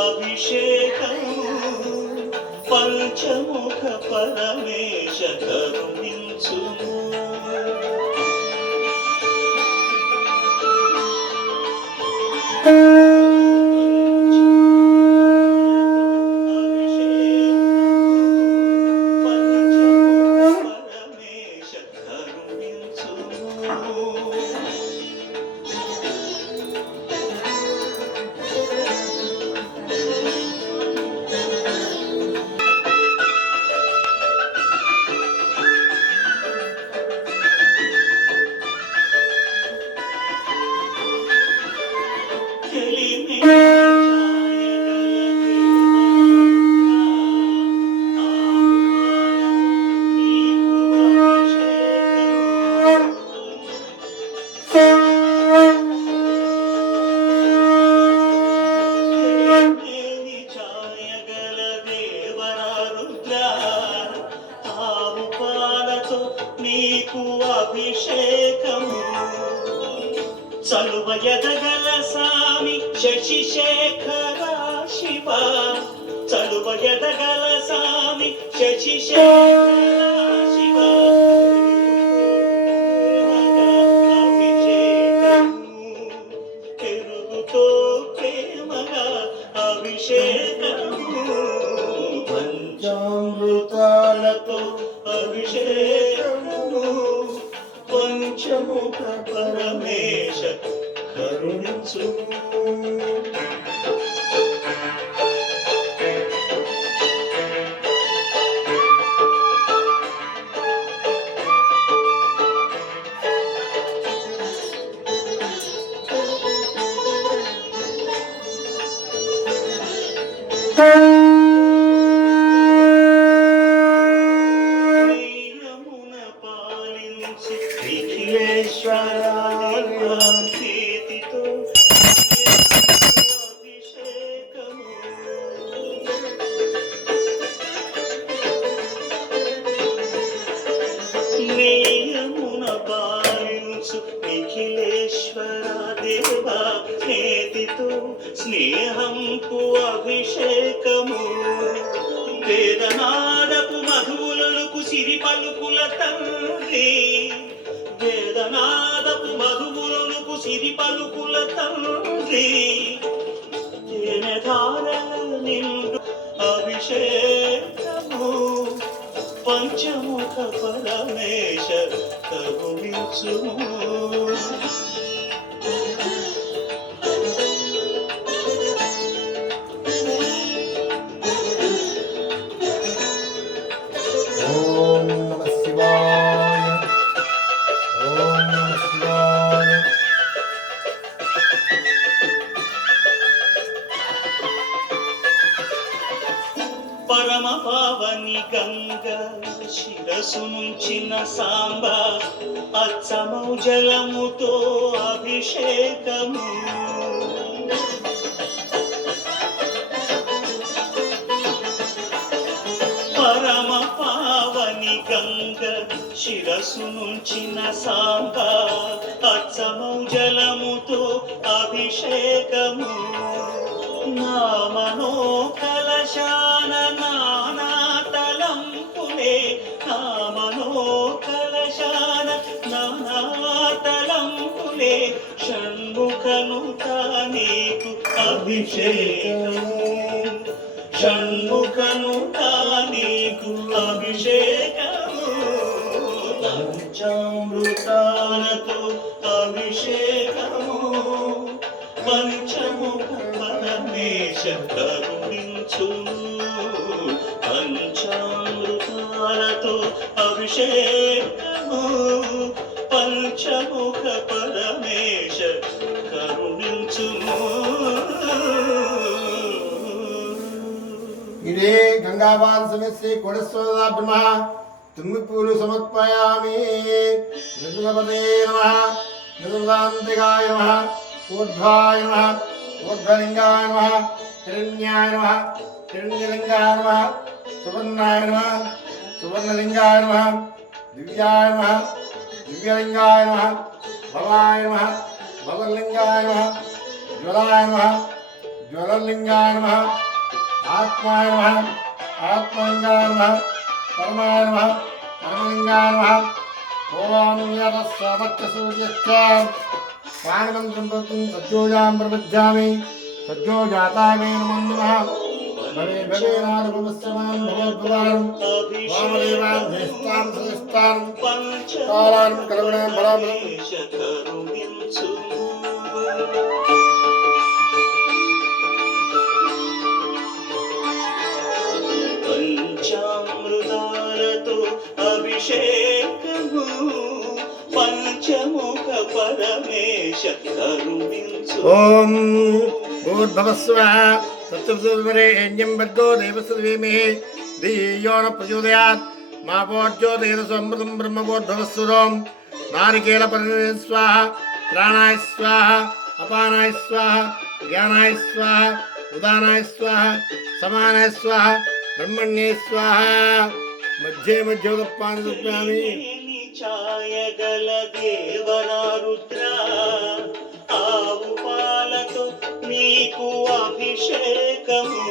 అభిషేకము పంచముఖ పరమేశ కరుణించుము. అభిషేకము చలువ ఎదగల సామి శశిశేఖర శివ, చలువ ఎదగల సామి శశిశేఖర శివ. అభిషేకము పెరుగుతో ప్రేమగా అభిషేకము పంచామృతాలతో అభిషేకము పంచముఖ పరమేశ కరుణించుము. నియమున పాలించు నిఖిలేశ్వర దేవా నేతితో స్నేహంకు అభిషేకము, వేదనాదపు మధువులకు సిరి పలుకుల తండ్రి, వేదనాదపు మధువులకు సిరి పలుకుల తండ్రి, తేనెధారల నిండు అభిషేకము పంచముఖ పరమేశ కరుణించుము. ఓం నమః శివాయ, ఓం నమః శివాయ. పరమ పావని గంగ శిరసు నుంచిన సాంబ అచ్చమౌ జలముతో అభిషేకము, పరమ పావని గంగ శిరసు నుంచిన సాంబ అచ్చమౌ జలముతో అభిషేకము, నా మనో కలశాన నానా తలంపులే, నా మనో కలశాన నానా తలంపులే షణ్ముఖను నీకు అభిషేకము, షణ్ముఖను నీకు అభిషేకము పంచామృతాలతో అభిషేకము పంచముఖ పరమేశ కరుణించుము. పంచామృతాలతో అభిషేకము పంచముఖ పరమేశ కరుణించుము. ఇదే గంగావాన్ సమస్య కోడస్వదా బ్రహ్మ తుమ్మిపూలు సమర్పయామి. మృదుగపతే నమః, మృదులాంతికాయ నమః, ఊర్ధ్వాయ నమః, ఊర్ధ్వలింగాయ నమః, హిరణ్యాయ నమః, హిరణ్యలింగాయ నమః, సువర్ణాయ నమః, సువర్ణలింగాయ నమః, దివ్యాయ నమః, దివ్యలింగాయ నమః, భవాయ నమః, భవలింగాయ నమః, జ్వలాయ నమః, ज्वललिंगाय नमः आत्माय नमः आत्मलिंगाय नमः परमाय नमः परमलिंगाय नमः ओम यदस्वदक्षसूर्यश्च प्राणमन्त्रं प्रवक्तुं सज्जोजां प्रपद्यामि सज्जो जाताय मे नमो नमः भवे भवे नारभवस्यमान् भगवद्भवान् वामदेवान् ध्येष्ठान् सदिष्ठान् कालान् कलगुणान् बलाबलम् పంచామృతాలతో అభిషేకము పంచముఖ పరమేశ కరుణించు ఓం భూర్భవస్వః తత్సవితుర్వరేణ్యం భర్గో దేవस्य धीमहि धियो न प्रचोदयात् मा भोज्योतिरसमृतं ब्रह्मभूर्भवस्वरों नारिकेलपर्णये स्वाहा प्राणाय स्वाहा अपानाय स्वाहा ज्ञानाय स्वाहा उदानाय स्वाहा समानाय स्वाहा ब्रह्मण्ये स्वाहा मध्ये मध्ये उदपान समर्पयामि ఛాయగల దేవరా రుద్ర ఆవు పాలతో నీకు అభిషేకము